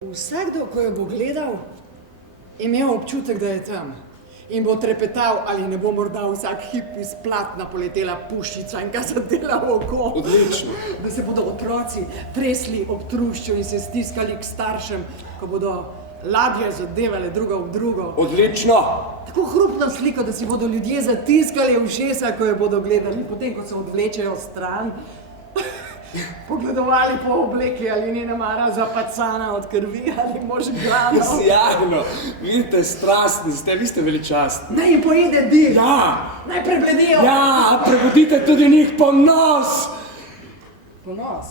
Vsakdo, ko jo bo gledal, imel občutek, da je tam in bo trepetal, ali ne bo morda vsak hip iz platna poletela puščica in ga zadela v oko. Odlično. Da se bodo otroci tresli ob trušču in se stiskali k staršem, ko bodo ladje zadevale druga v drugo. Odlično. Tako hrupno sliko, da si bodo ljudje zatiskali ušesa, ko jo bodo gledali, potem, ko se odvlečejo stran, pogledovali po obleki, ali ni namara zapacana od krvi ali možganov. Sjajno. Vidite, strastni ste, vi ste veličastni. Naj jim pojede dih. Ja. Naj prebledijo. Ja, prebudite tudi njih ponos. Ponos.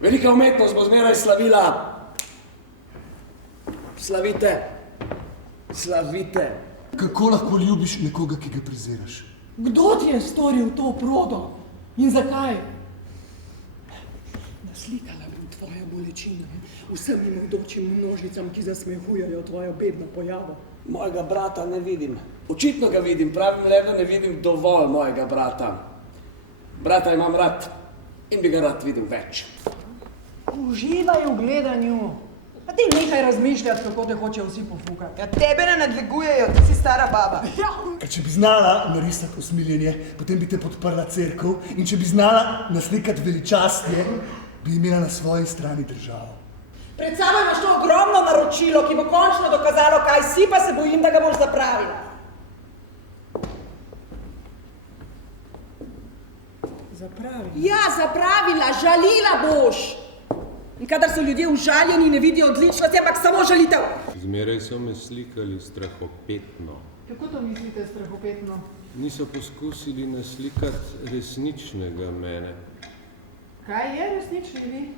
Velika umetnost bo zmeraj slavila. Slavite. Slavite. Kako lahko ljubiš nekoga, ki ga preziraš? Kdo ti je storil to prodo? In zakaj? Naslikala bom tvojo bolečino vsem mimoidočim množicam, ki zasmehujejo tvojo bedno pojavo. Mojega brata ne vidim. Očitno ga vidim, pravim le, da ne vidim dovolj mojega brata. Brata imam rad in bi ga rad videl več. Uživaj v gledanju. Pa ti nehaj razmišljati, kako te hočejo vsi pofukati. Ja, tebe ne nadlegujejo, ti si stara baba. Ja. Ker če bi znala narisati usmiljenje, potem bi te podprla cerkev, in če bi znala naslikati veličastje, bi imela na svoji strani državo. Pred sabo imaš to ogromno naročilo, ki bo končno dokazalo, kaj si, pa se bojim, da ga boš zapravila. Zapravi. Ja, zapravila, žalila boš. In kadar so ljudje užaljeni, ne vidijo odličnosti, ampak samo žalitev. Zmeraj so me slikali strahopetno. Kako to mislite strahopetno? Niso poskusili naslikati resničnega mene. Kaj je resnični vi?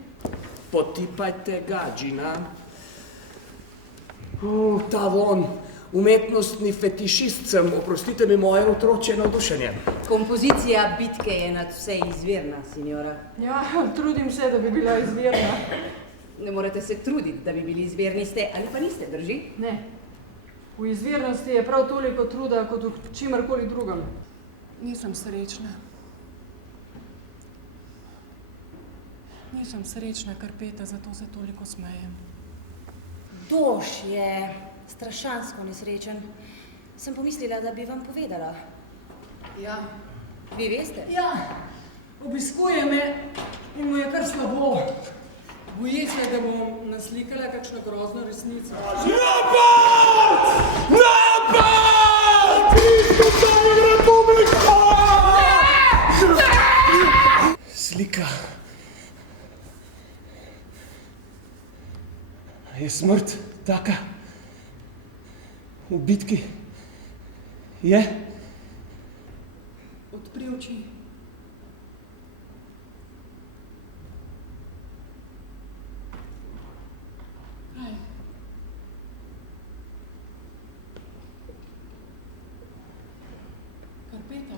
Potipajte ga, Gina. Ta von, umetnostni fetišist sem, oprostite mi moje otročje navdušenje. Kompozicija bitke je nad vse izvirna, signora. Ja, trudim se, da bi bila izvirna. Ne morete se truditi, da bi bili izvirni ste, ali pa niste, drži? Ne. V izvirnosti je prav toliko truda, kot v čimarkoli drugem. Nisem srečna. Nisem srečna, Karpeta, zato se toliko smejem. Dož je strašansko nesrečen. Sem pomislila, da bi vam povedala. Ja. Vi veste? Ja, obiskuje me in mu je kar slabo. Boji se, da bom naslikala kakšno grozno resnico. Napad! Napad! Kristofa republika! Slika. Je smrt taka? V bitki? Je? Odpri oči. Kaj? Karpeta?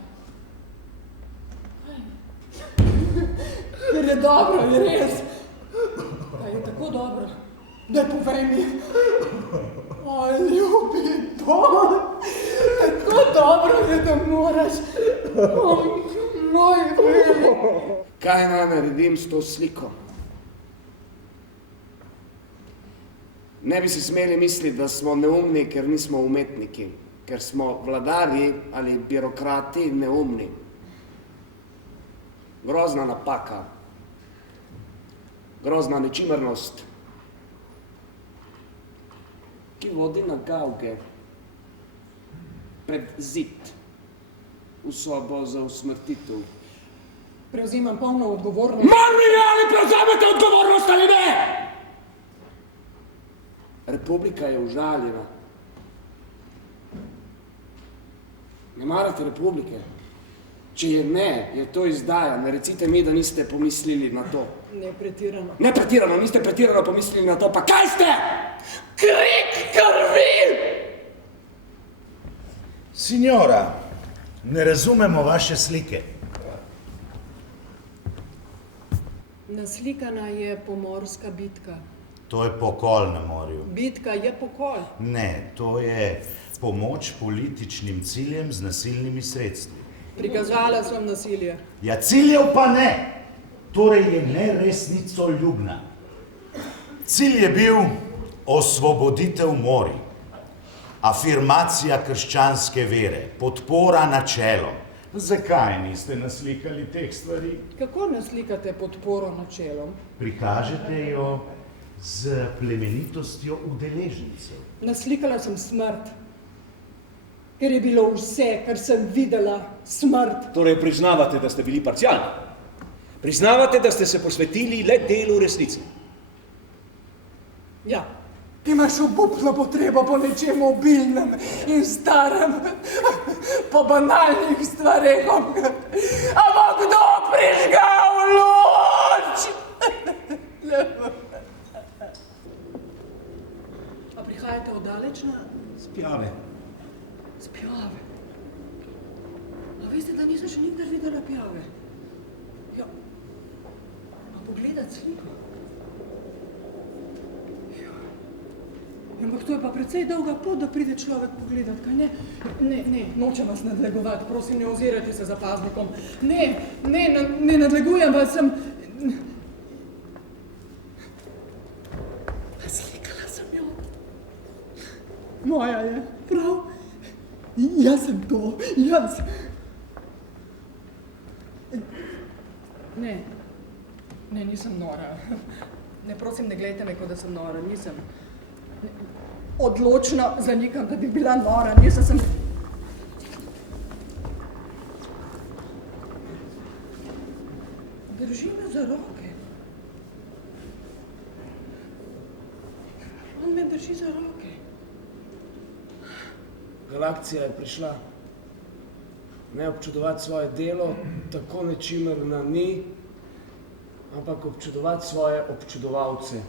Kaj? Ker je dobro, je res. Kaj je tako dobro? Daj povej mi. Oj, ljubi Bog, tako dobro je, da moraš. Moj veli. Kaj naj naredim s to sliko? Ne bi se smeli misliti, da smo neumni, ker nismo umetniki, ker smo vladarji ali birokrati neumni. Grozna napaka, grozna nečimrnost, ki vodi na gavge, pred zid, v sobo za usmrtitev. Prevzimam polno odgovornost. Marmine, ali prevzamete odgovornost ali ne? Republika je užaljena. Ne marate republike? Če je ne, je to izdaja. Ne recite mi, da niste pomislili na to. Ne pretirano. Ne pretirano, niste pretirano pomislili na to, pa kaj ste? Krik krvi! Signora, ne razumemo vaše slike. Naslikana je pomorska bitka. To je pokol na morju. Bitka je pokol. Ne, to je pomoč političnim ciljem z nasilnimi sredstvi. Prikazala sem nasilje. Ja, ciljev pa ne. Torej je neresnicoljubna. Cilj je bil osvoboditev morij, afirmacija krščanske vere, podpora načelom. Zakaj niste naslikali teh stvari? Kako naslikate podporo načelom? Prikažete jo z plemenitostjo udeležencev. Naslikala sem smrt, ker je bilo vse, kar sem videla, smrt. Torej priznavate, da ste bili parcialni. Priznavate, da ste se posvetili le delu resnice. Ja, imaš obupno potrebo po nečem obilnem in starem, po banalnih stvareh. A bo kdo prižgal luč? A prihajate oddaleč na Spjave. Pjave? A veste, da nisem še nikdar videla pjave? Ja, a pogledat sliko? Ampak to je pa precej dolga pot, da pride človek pogledat, kaj ne? Ne, nočem vas nadlegovati, prosim, ne ozirajte se za paznikom. Ne nadlegujem vas, sem... Slikala sem jo. Moja je, prav? Jaz sem to, jaz. Ne, nisem nora. Ne, prosim, ne gledajte me, kot da sem nora, nisem. Odločno zanikam, da bi bila nora, nisem sem... Drži me za roke. On me drži za roke. Galakcija je prišla. Ne občudovati svoje delo, tako nečimerna ni, ampak občudovati svoje občudovalce.